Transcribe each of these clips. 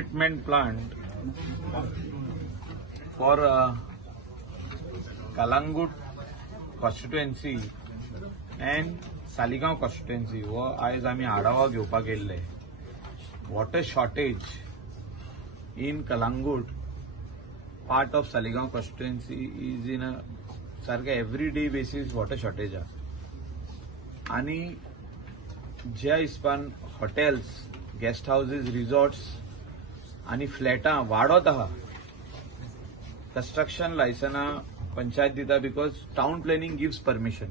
treatment plant for Kalangut constituency and Saligaon constituency व आज आम्ही आढावा घेवपाक गेल्ले. Water shortage in Kalangut, part of Saligaon constituency is in a सारखे everyday basis water shortage आहे. आणि ज्या हिसपान हॉटेल्स, गेस्ट हाऊसेस, रिसॉर्ट्स आणि फ्लॅटां वाडत आहा, कंस्ट्रक्शन लायसना पंचायत दिता because town planning gives permission.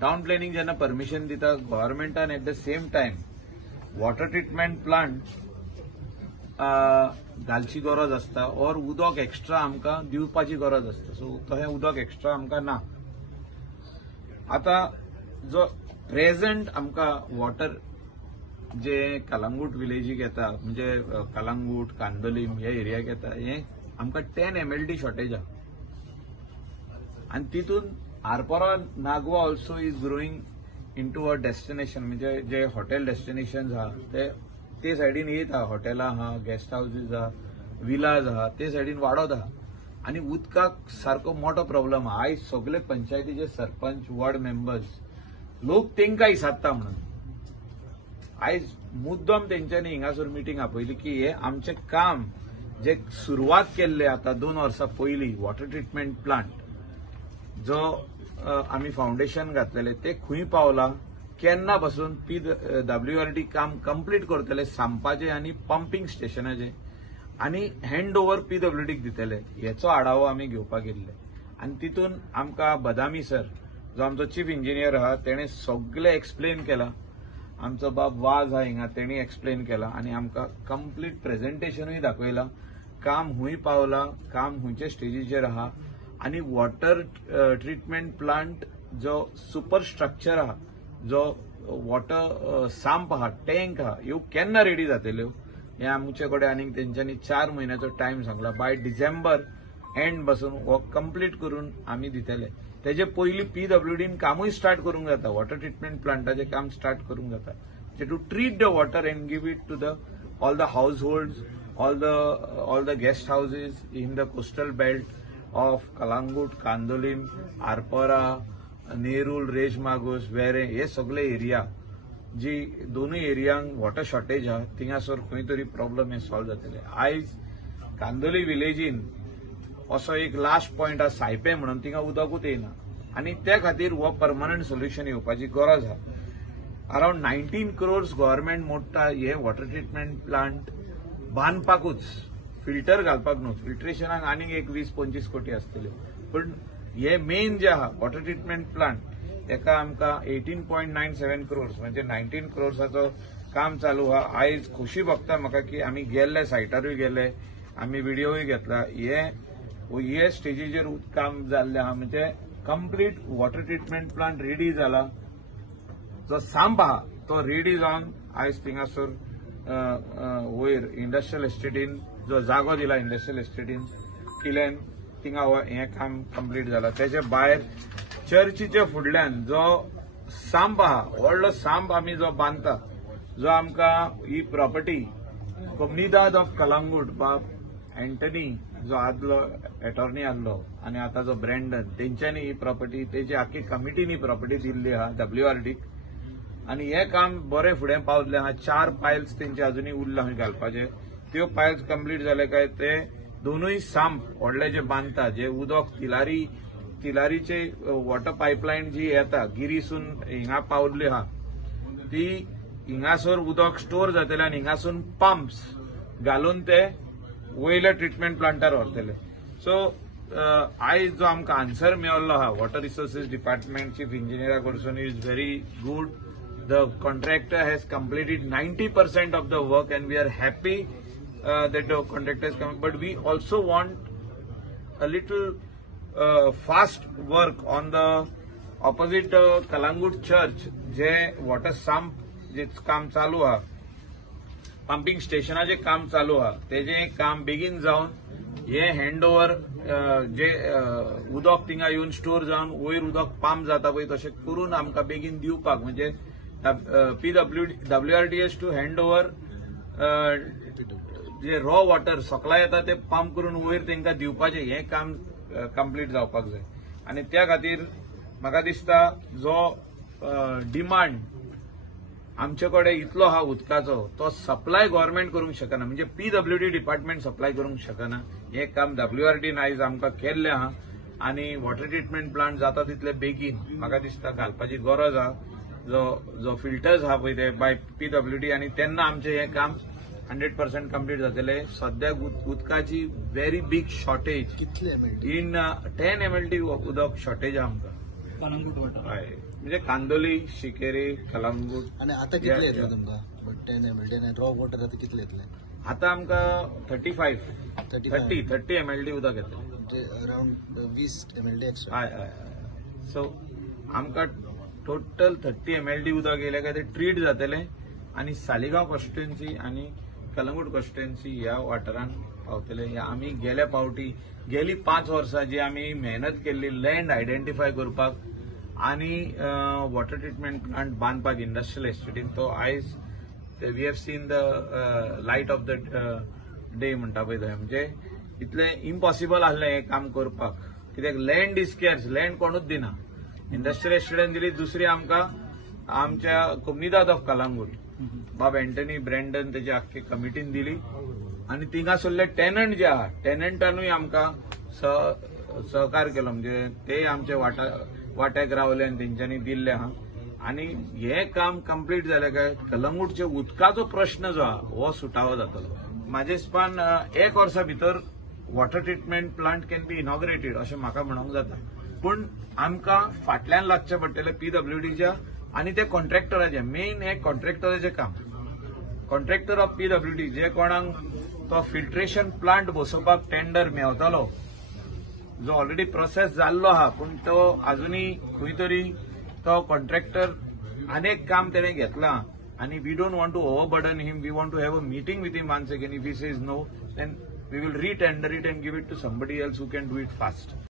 Town planning जेन्ना परमिशन दिता गव्हर्नमेंटान at the same time water treatment plant घालची गरज आसता और उदक एक्स्ट्रा आमकां दिवपाची गरज आसता. सो तशें उदक एक्स्ट्रा आमकां ना. आता जो प्रेझेंट आमकां वॉटर जे कलांगूट विलेजीक येता म्हणजे कलांगूट, कांदोलीम ह्या एरियाक येता हे आमकां 10 MLD शॉर्टेज आहा. आणि तितून Arpora Nagwa also is growing into a destination. म्हणजे जे हॉटेल डेस्टिनेशन्स आहा ते सायडीन येत आहा, हॉटेलां आहा, गेस्ट हाऊसेस आहा, विलाज आहा, ते सायडीन वाडत आहा. आणि उदकाक सारको मोठो प्रॉब्लेम आहा. आयज सगळे पंचायतीचे सरपंच, वॉर्ड मेंबर्स लोक तेंकां इसादता म्हणून आयज मुद्दम तेंच्यांनी हिंगासर मिटींग आपयली की हे आमचें काम जे सुरवात केल्ले आता 2 वर्सां पयलीं वॉटर ट्रीटमेंट प्लांट जो आमी फाउंडेशन घातलेले ते खंय पावला, केन्ना पासून PWRD काम कंप्लीट करतले सांपाचे आणि पंपिंग स्टेशनाचे आणि हँड ओव्हर PWDक दितले. हेचो आढावो आमी घेवपाक गेल्ले. आणि तितून आमकां बदामी सर जो आमचो चीफ इंजिनियर आहा तेणे सगळे एक्सप्लेन केला. आमचो बाब वाज आहा हिंगा तेणी एक्सप्लेन केला आणि आमकां कंप्लीट प्रेझेंटेशनूय दाखयला. काम हुंय पावला, काम हुंयचे स्टेजीचेर आहा. आणि वॉटर ट्रीटमेंट प्लांट जो सुपर स्ट्रक्चर आहा, जो वॉटर सांप आहा, टँक आहा, ह्यो केन्ना रेडी जातल्यो हे आमचे कडेन आनीक तेंच्यांनी 4 म्हयन्याचो टायम सांगला. बाय डिसेंबर एंड पासून हो कंप्लीट करून आमी दितले. तेजे पयलीं PWDन कामूय स्टार्ट करूंक जाता. वॉटर ट्रीटमेंट प्लांटाचें काम स्टार्ट करूंक जाता to treat the water and give it to the all the households, all the guest houses in the coastal belt of Kalangut, Kandolim, Arpora, Nerul, Rejmagos, वेरे हे सगळे एरिया जी दोनूय एरियांक water shortage आहा थिंगासर खंय तरी problem हे solve जातले. आयज कांदोली विलेजीन असो एक लास्ट पॉइंट आहा सायपे म्हणून थिंगा उदकूच येना आणि त्या खातीर हो परमनंट सोल्युशन येवपाची गरज आहा. अराउंड 19 crores गव्हर्नमेंट मोडटा हे वॉटर ट्रीटमेंट प्लांट बांदपाकूच, फिल्टर घालपाक न्हू. फिल्ट्रेशनाक आनीक एक 20-25 कोटी आसतले. पण हे मेन जे आहा वॉटर ट्रीटमेंट प्लांट एका आमकां 18.97 crores म्हणजे 19 crores काम चालू आहा. आयज खोशी भोगता म्हाका की आमी गेल्ले सायटारूय गेले, आमी व्हिडिओय घेतला. हे स्टेजीचेर काम जाल्ले आहा. म्हणजे complete water treatment plant ready जाला. जो सांप आहा तो रेडी जावन आयज थिंगासर वयर इंडस्ट्रियल एस्टेटीन जो जागो दिला इंडस्ट्रियल एस्टेटीन किल्यान थिंगा हे काम कंप्लीट जाला. तेजे भायर चर्चीच्या फुडल्यान जो सांप आहा, व्हडलो सांप आमी जो बांदता, जो आमकां ही प्रॉपर्टी कोमुनिदाद ऑफ कलांगूट बाब अँटनी जो आदलो अटॉर्नी आसलो आणि आता जो ब्रँडन तेंच्यांनी ही प्रॉपर्टी तेजी आख्खी कमिटीनी प्रॉपर्टी दिल्ली आहा WRDक. आणि हे काम बरें फुडें पावतलें आहा. 4 पायल्स तेंचे अजुनूय उरला खंय घालपाचे. त्यो पायल्स कंप्लीट जाले काय ते दोनूय सांप व्हडले जे बांदता, जे उदक तिलारीचे वॉटर पायपलायन जी येता गिरीसून हिंगा पावल्ली आहा ती हिंगासर उदक स्टोर जातले आनी हिंगासून पंप्स घालून ते वयल्या ट्रीटमेंट प्लांटार व्हरतले. सो आयज जो आमकां आन्सर मेळिल्लो आहा वॉटर रिसोर्सीस डिपार्टमेंट चीफ इंजिनियरा कडसून is very good. The contractor has completed 90% of the work and we are happy that the contractor has come. But we also want a little fast work on the opposite Kalangut church. जे water sump जे काम चालू आहा, pumping स्टेशनाचे काम चालू आहा, तेजे काम बेगीन जावन हे हँड ओव्हर जे उदक थिंगा येवन स्टोर जावन वयर उदक पंप जाता पळय तशें करून आमकां बेगीन दिवपाक म्हणजे WRD has to hand over जे रॉ वॉटर सप्लाय येता ते पंप करून वयर तांकां दिवपाचें हें काम कंप्लीट जावपाक जाय आनी त्या खातीर म्हाका दिसता जो डिमांड आमचे कडेन इतलो हा उदकाचो तो सप्लाय गव्हर्नमेंट करूंक शकना म्हणजे पीडब्ल्यूडी डिपार्टमेंट सप्लाय करूंक शकना हें काम WRDन आयज आमकां केल्लें आहा आनी वॉटर ट्रिटमेंट प्लांट जाता तितले बेगीन म्हाका दिसता घालपाची गरज आहा जो फिल्टर्स आहा पळय ते बाय पीडब्ल्यूडी आनी तेन्ना आमचें हें काम 100% कंप्लीट जातलें सद्याक उदकाची व्हेरी बिग शॉर्टेज कितले MLD इन 10 MLD उदक शॉर्टेज आहा आमकां कलंगूट वॉटर हय म्हणजे कांदोली शिकेरी कलंगूट आणि आता कितले येतले तुमकां 10 MLD आणि रॉ वॉटर आता कितले येतले आता आमकां 30 MLD उदक येतलें म्हणजे अराउंड 20 MLD एक्स्ट्रा हय हय सो आमकां टोटल 30 MLD उदक येयलें काय ते ट्रीट जातलें आनी सालिगांव कॉन्स्टिट्युएन्सी आनी कलंगूट कॉन्स्टिट्युएन्सी ह्या वाठारान पावतले आमी गेल्या फावटी गेली 5 वर्सां जी आमी मेहनत केल्ली लँड आयडेंटिफाय करपाक आनी वॉटर ट्रिटमेंट प्लांट बांदपाक इंडस्ट्रियल एस्टेटीन तो आयज we have seen the light of the day म्हणटा पळय थंय म्हणजे इतलें इम्पॉसिबल आसलें हें काम करपाक कित्याक लँड इज स्कॅर्स लँड कोणूच दिना इंडस्ट्रियल एस्टेटीन दिली दुसरी आमकां आमच्या कोमुनिदाद ऑफ कलंगूट बाब एंटनी ब्रँडन तेजी आख्खी कमिटीन दिली आनी थिंगासरले टेनंट जे आहा टेनंटानूय आमकां सहकार केलो म्हणजे ते आमचे वाट्याक रावले आनी तेंच्यांनी दिल्ले आहा आनी हें काम कंप्लीट जालें काय कलंगूटचे उदकाचो प्रश्न जो आहा हो सुटावो जातलो म्हाजे हिसपान 1 वर्सा भितर water treatment plant can be inaugurated अशें म्हाका म्हणूंक जाता पूण आमकां फाटल्यान लागचें पडटलें पीडब्ल्यूडीच्या आनी ते कॉन्ट्रॅक्टराचें मेन हें कॉन्ट्रॅक्टराचें काम कॉन्ट्रॅक्टर ऑफ पीडब्ल्यूडी जे कोणाक तो फिल्ट्रेशन प्लांट बसोवपाक टेंडर मेवतलो जो ऑलरेडी प्रोसेस जाल्लो आहा पूण तो अजुनूय खंय तरी तो कॉन्ट्रॅक्टर अनेक काम तेणें घेतलां आनी we don't want to overburden him we want to have a meeting with him once again if he says no then we will retender it and give it to somebody else who can do it fast